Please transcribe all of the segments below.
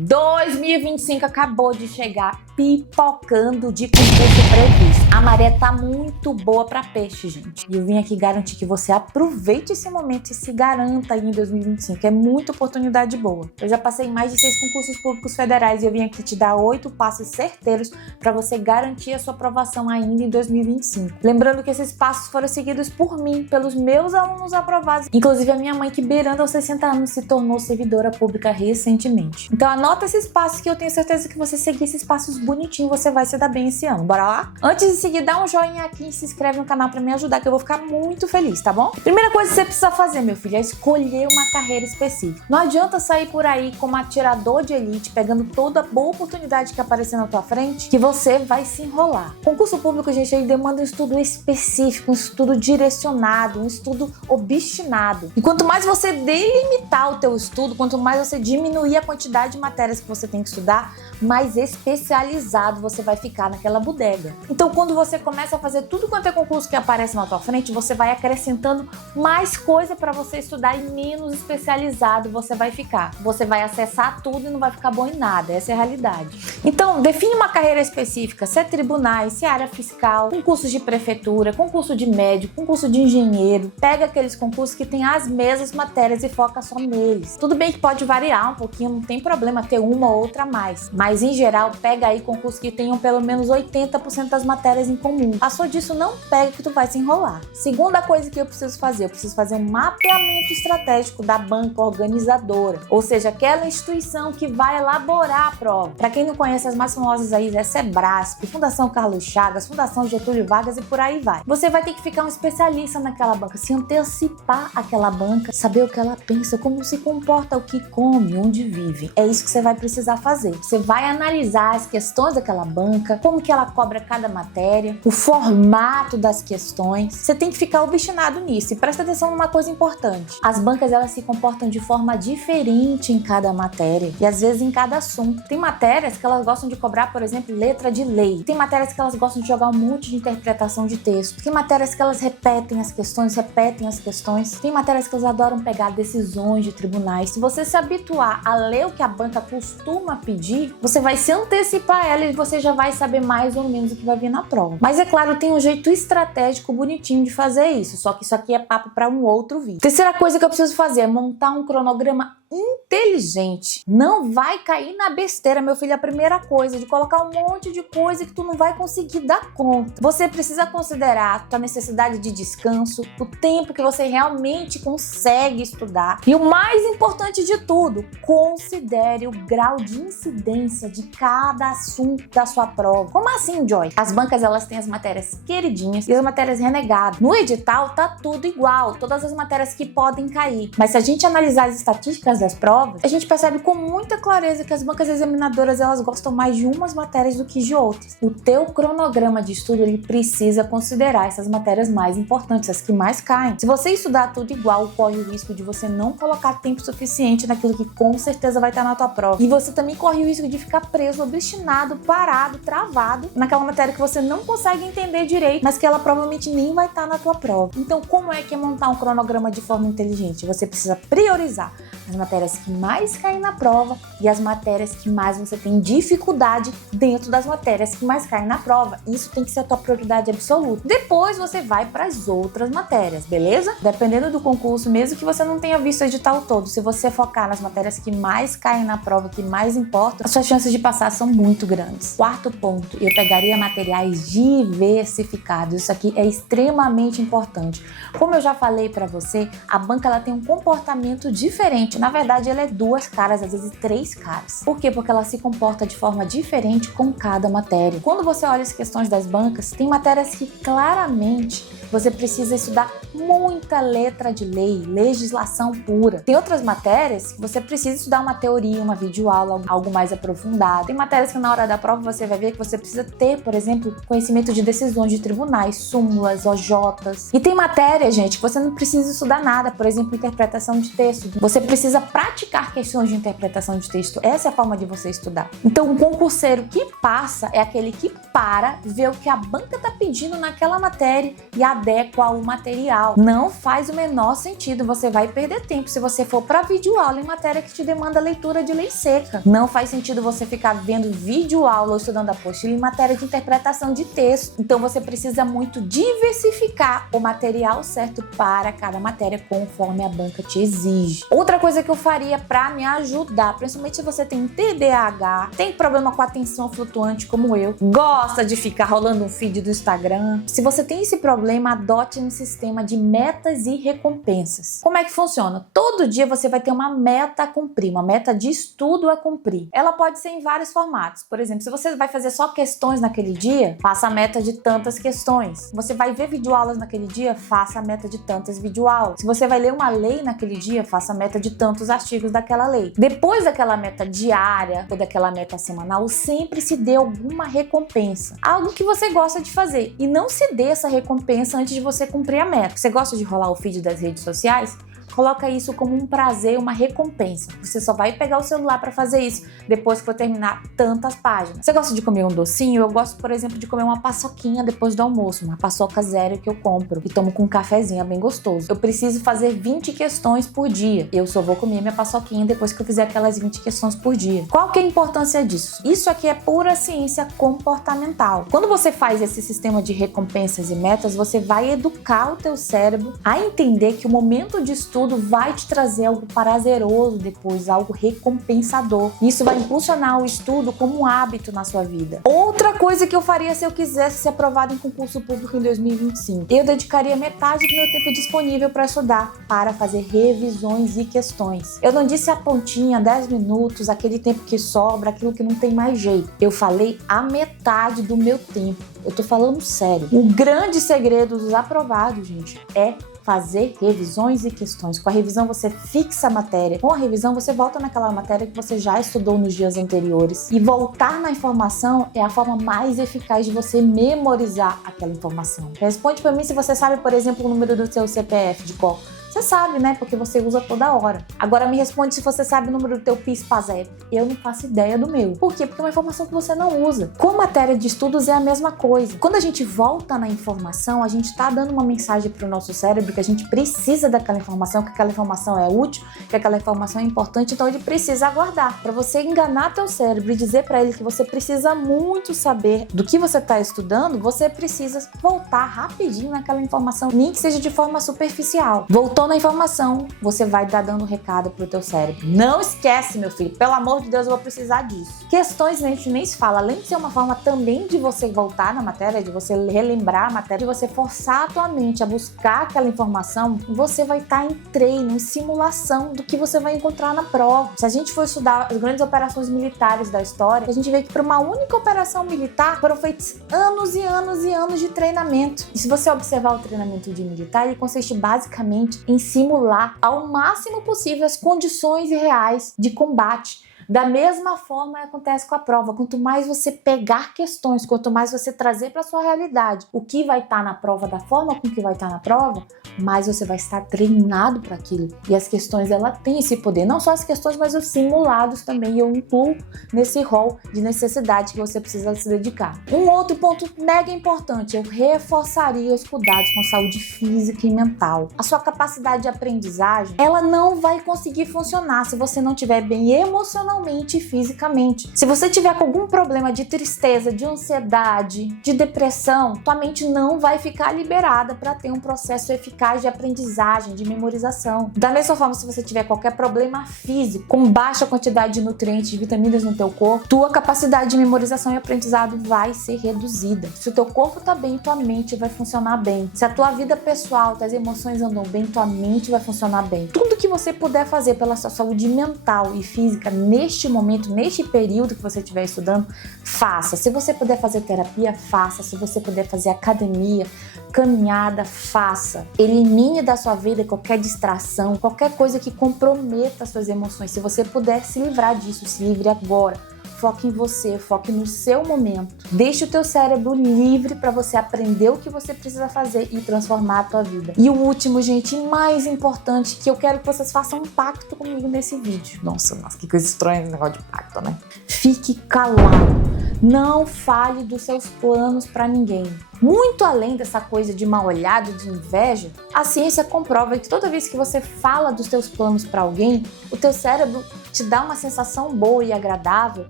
2025 acabou de chegar pipocando de concurso previsto. A maré tá muito boa para peixe, gente. E eu vim aqui garantir que você aproveite esse momento e se garanta aí em 2025. É muita oportunidade boa. Eu já passei em mais de 6 concursos públicos federais e eu vim aqui te dar 8 passos certeiros para você garantir a sua aprovação ainda em 2025. Lembrando que esses passos foram seguidos por mim, pelos meus alunos aprovados. Inclusive a minha mãe, que beirando aos 60 anos se tornou servidora pública recentemente. Então anota esses passos que eu tenho certeza que você seguir esses passos bonitinho, você vai se dar bem esse ano. Bora lá? Antes de seguir, dá um joinha aqui e se inscreve no canal para me ajudar, que eu vou ficar muito feliz, tá bom? Primeira coisa que você precisa fazer, meu filho, é escolher uma carreira específica. Não adianta sair por aí como atirador de elite, pegando toda boa oportunidade que aparecer na tua frente, que você vai se enrolar. Concurso público, gente, ele demanda um estudo específico, um estudo direcionado, um estudo obstinado. E quanto mais você delimitar o teu estudo, quanto mais você diminuir a quantidade de matérias que você tem que estudar, mais especializado você vai ficar naquela bodega. Então, quando você começa a fazer tudo quanto é concurso que aparece na tua frente, você vai acrescentando mais coisa para você estudar e menos especializado você vai ficar. Você vai acessar tudo e não vai ficar bom em nada. Essa é a realidade. Então, define uma carreira específica, se é tribunais, se é área fiscal, concursos de prefeitura, concurso de médico, concurso de engenheiro. Pega aqueles concursos que tem as mesmas matérias e foca só neles. Tudo bem que pode variar um pouquinho, não tem problema ter uma ou outra a mais. Mas, em geral, pega aí concursos que tenham pelo menos 80% das matérias em comum. Passou disso, não pega que tu vai se enrolar. Segunda coisa que eu preciso fazer um mapeamento estratégico da banca organizadora. Ou seja, aquela instituição que vai elaborar a prova. Para quem não conhece, as mais famosas aí é Sebrasp, Fundação Carlos Chagas, Fundação Getúlio Vargas e por aí vai. Você vai ter que ficar um especialista naquela banca, se antecipar àquela banca, saber o que ela pensa, como se comporta, o que come, onde vive. É isso que você vai precisar fazer. Você vai analisar as questões daquela banca, como que ela cobra cada matéria, o formato das questões. Você tem que ficar obstinado nisso. E presta atenção numa coisa importante. As bancas, elas se comportam de forma diferente em cada matéria e às vezes em cada assunto. Tem matérias que elas gostam de cobrar, por exemplo, letra de lei. Tem matérias que elas gostam de jogar um monte de interpretação de texto. Tem matérias que elas repetem as questões. Tem matérias que elas adoram pegar decisões de tribunais. Se você se habituar a ler o que a banca costuma pedir, você vai se antecipar a ela e você já vai saber mais ou menos o que vai vir na prova. Mas é claro, tem um jeito estratégico bonitinho de fazer isso, só que isso aqui é papo para um outro vídeo. Terceira coisa que eu preciso fazer é montar um cronograma inteligente. Não vai cair na besteira, meu filho. A primeira coisa, de colocar um monte de coisa que tu não vai conseguir dar conta. Você precisa considerar a tua necessidade de descanso, o tempo que você realmente consegue estudar. E o mais importante de tudo, considere o grau de incidência de cada assunto da sua prova. Como assim, Joy? As bancas, elas têm as matérias queridinhas e as matérias renegadas. No edital tá tudo igual, todas as matérias que podem cair. Mas se a gente analisar as estatísticas das provas, a gente percebe com muita clareza que as bancas examinadoras, elas gostam mais de umas matérias do que de outras. O teu cronograma de estudo, ele precisa considerar essas matérias mais importantes, as que mais caem. Se você estudar tudo igual, corre o risco de você não colocar tempo suficiente naquilo que com certeza vai estar na tua prova. E você também corre o risco de ficar preso, obstinado, parado, travado naquela matéria que você não consegue entender direito, mas que ela provavelmente nem vai estar na tua prova. Então, como é que é montar um cronograma de forma inteligente? Você precisa priorizar as matérias que mais caem na prova e as matérias que mais você tem dificuldade dentro das matérias que mais caem na prova. Isso tem que ser a tua prioridade absoluta. Depois você vai para as outras matérias, beleza? Dependendo do concurso, mesmo que você não tenha visto o edital todo, se você focar nas matérias que mais caem na prova, que mais importam, as suas chances de passar são muito grandes. Quarto ponto, eu pegaria materiais diversificados. Isso aqui é extremamente importante. Como eu já falei para você, a banca, ela tem um comportamento diferente. Na verdade, ela é 2 caras, às vezes 3 caras. Por quê? Porque ela se comporta de forma diferente com cada matéria. Quando você olha as questões das bancas, tem matérias que claramente você precisa estudar muita letra de lei, legislação pura. Tem outras matérias que você precisa estudar uma teoria, uma videoaula, algo mais aprofundado. Tem matérias que na hora da prova você vai ver que você precisa ter, por exemplo, conhecimento de decisões de tribunais, súmulas, OJs. E tem matéria, gente, que você não precisa estudar nada, por exemplo, interpretação de texto. Você precisa praticar questões de interpretação de texto. Essa é a forma de você estudar. Então, o concurseiro que passa é aquele que para, vê o que a banca está pedindo naquela matéria e adequa ao material. Não faz o menor sentido, você vai perder tempo se você for para videoaula em matéria que te demanda leitura de lei seca. Não faz sentido você ficar vendo videoaula ou estudando apostila em matéria de interpretação de texto. Então, você precisa muito diversificar o material certo para cada matéria conforme a banca te exige. Outra coisa que eu faria para me ajudar, principalmente se você tem TDAH, tem problema com atenção flutuante como eu, gosta de ficar rolando um feed do Instagram. Se você tem esse problema, adote um sistema de metas e recompensas. Como é que funciona? Todo dia você vai ter uma meta a cumprir, uma meta de estudo a cumprir. Ela pode ser em vários formatos. Por exemplo, se você vai fazer só questões naquele dia, faça a meta de tantas questões. Você vai ver videoaulas naquele dia, faça a meta de tantas videoaulas. Se você vai ler uma lei naquele dia, faça a meta de tantos artigos daquela lei. Depois daquela meta diária ou daquela meta semanal, sempre se dê alguma recompensa. Algo que você gosta de fazer. E não se dê essa recompensa antes de você cumprir a meta. Você gosta de rolar o feed das redes sociais? Coloca isso como um prazer, uma recompensa. Você só vai pegar o celular para fazer isso depois que for terminar tantas páginas. Você gosta de comer um docinho? Eu gosto, por exemplo, de comer uma paçoquinha depois do almoço, uma paçoca zero que eu compro e tomo com um cafezinho, é bem gostoso. Eu preciso fazer 20 questões por dia. Eu só vou comer minha paçoquinha depois que eu fizer aquelas 20 questões por dia. Qual que é a importância disso? Isso aqui é pura ciência comportamental. Quando você faz esse sistema de recompensas e metas, você vai educar o teu cérebro a entender que o momento de estudo vai te trazer algo prazeroso depois, algo recompensador. Isso vai impulsionar o estudo como um hábito na sua vida. Outra coisa que eu faria se eu quisesse ser aprovado em concurso público em 2025, eu dedicaria metade do meu tempo disponível para estudar, para fazer revisões e questões. Eu não disse a pontinha, 10 minutos, aquele tempo que sobra, aquilo que não tem mais jeito. Eu falei a metade do meu tempo. Eu tô falando sério. O grande segredo dos aprovados, gente, é fazer revisões e questões. Com a revisão você fixa a matéria. Com a revisão você volta naquela matéria que você já estudou nos dias anteriores. E voltar na informação é a forma mais eficaz de você memorizar aquela informação. Responde para mim se você sabe, por exemplo, o número do seu CPF de cor. Você sabe, né? Porque você usa toda hora. Agora me responde se você sabe o número do teu PIS/PASEP. Eu não faço ideia do meu. Por quê? Porque é uma informação que você não usa. Com matéria de estudos é a mesma coisa. Quando a gente volta na informação, a gente está dando uma mensagem para o nosso cérebro que a gente precisa daquela informação, que aquela informação é útil, que aquela informação é importante, então ele precisa aguardar. Para você enganar teu cérebro e dizer para ele que você precisa muito saber do que você está estudando, você precisa voltar rapidinho naquela informação, nem que seja de forma superficial. Voltou na informação, você vai estar dando um recado pro teu cérebro. Não esquece, meu filho, pelo amor de Deus, eu vou precisar disso. Questões, a gente nem se fala, além de ser uma forma também de você voltar na matéria, de você relembrar a matéria, de você forçar a tua mente a buscar aquela informação, você vai estar em treino, em simulação do que você vai encontrar na prova. Se a gente for estudar as grandes operações militares da história, a gente vê que para uma única operação militar foram feitos anos e anos e anos de treinamento. E se você observar o treinamento de militar, ele consiste basicamente em simular ao máximo possível as condições reais de combate. Da mesma forma acontece com a prova. Quanto mais você pegar questões, quanto mais você trazer para sua realidade o que vai estar na prova, da forma com que vai estar na prova, mais você vai estar treinado para aquilo. E as questões, ela tem esse poder. Não só as questões, mas os simulados também. Eu incluo nesse rol de necessidade que você precisa se dedicar. Um outro ponto mega importante, eu reforçaria os cuidados com saúde física e mental. A sua capacidade de aprendizagem, ela não vai conseguir funcionar se você não estiver bem emocionalmente e fisicamente. Se você tiver com algum problema de tristeza, de ansiedade, de depressão, tua mente não vai ficar liberada para ter um processo eficaz de aprendizagem, de memorização. Da mesma forma, se você tiver qualquer problema físico, com baixa quantidade de nutrientes, de vitaminas no teu corpo, tua capacidade de memorização e aprendizado vai ser reduzida. Se o teu corpo tá bem, tua mente vai funcionar bem. Se a tua vida pessoal, tuas emoções andam bem, tua mente vai funcionar bem. Tudo que você puder fazer pela sua saúde mental e física neste momento, neste período que você estiver estudando, faça. Se você puder fazer terapia, faça. Se você puder fazer academia, caminhada, faça. Elimine da sua vida qualquer distração, qualquer coisa que comprometa as suas emoções. Se você puder se livrar disso, se livre agora. foque em você, foque no seu momento. Deixe o teu cérebro livre para você aprender o que você precisa fazer e transformar a tua vida. E o último, gente, mais importante, que eu quero que vocês façam um pacto comigo nesse vídeo. Nossa, que coisa estranha esse negócio de pacto, né? Fique calado. Não fale dos seus planos para ninguém. Muito além dessa coisa de mal olhado, de inveja, a ciência comprova que toda vez que você fala dos teus planos para alguém, o teu cérebro te dá uma sensação boa e agradável,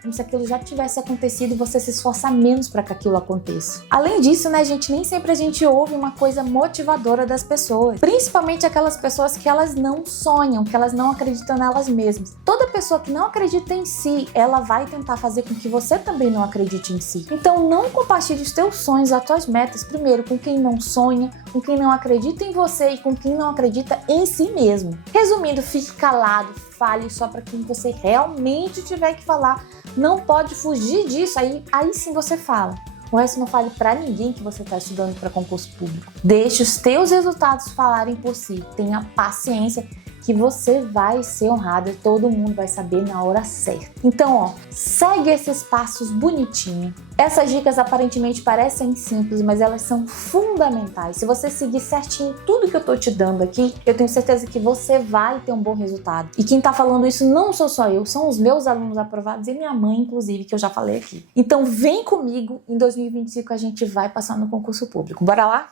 como se aquilo já tivesse acontecido e você se esforça menos para que aquilo aconteça. Além disso, né, gente, nem sempre a gente ouve uma coisa motivadora das pessoas, principalmente aquelas pessoas que elas não sonham, que elas não acreditam nelas mesmas. Toda pessoa que não acredita em si, ela vai tentar fazer com que você também não acredite em si. Então não compartilhe os teus sonhos, as tuas metas, primeiro com quem não sonha, com quem não acredita em você e com quem não acredita em si mesmo. Resumindo, fique calado, fale só para quem você realmente tiver que falar. Não pode fugir disso, aí sim você fala. O resto não fale para ninguém que você está estudando para concurso público. Deixe os teus resultados falarem por si. Tenha paciência que você vai ser honrada e todo mundo vai saber na hora certa. Então, ó, segue esses passos bonitinho. Essas dicas aparentemente parecem simples, mas elas são fundamentais. Se você seguir certinho tudo que eu tô te dando aqui, eu tenho certeza que você vai ter um bom resultado. E quem tá falando isso não sou só eu, são os meus alunos aprovados e minha mãe, inclusive, que eu já falei aqui. Então, vem comigo, em 2025 a gente vai passar no concurso público. Bora lá?